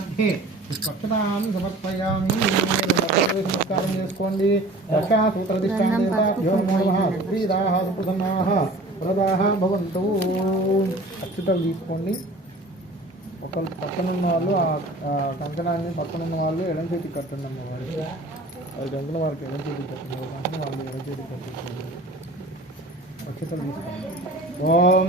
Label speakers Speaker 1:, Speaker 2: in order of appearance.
Speaker 1: అర్ఘ్యే పుష్పక్షతాం సమర్పయామి. నమస్కారం చేసుకోండి. దక్షా సూత్ర నమః. శ్రీదాః సుప్రసన్నాః. వరదాః భవంతు. అచ్యుతలు తీసుకోండి. ఒకరు పక్కనున్న వాళ్ళు ఆ కంకణాన్ని పక్కన ఉన్న వాళ్ళు ఎడం చేతి కట్టండి అమ్మ అమ్మవారు. అది కంకణ వారికి ఎడం చేతి కట్టండి. వాళ్ళు ఎడం చేతి కట్టండి. అచ్యుతలు తీసుకోండి. ఓం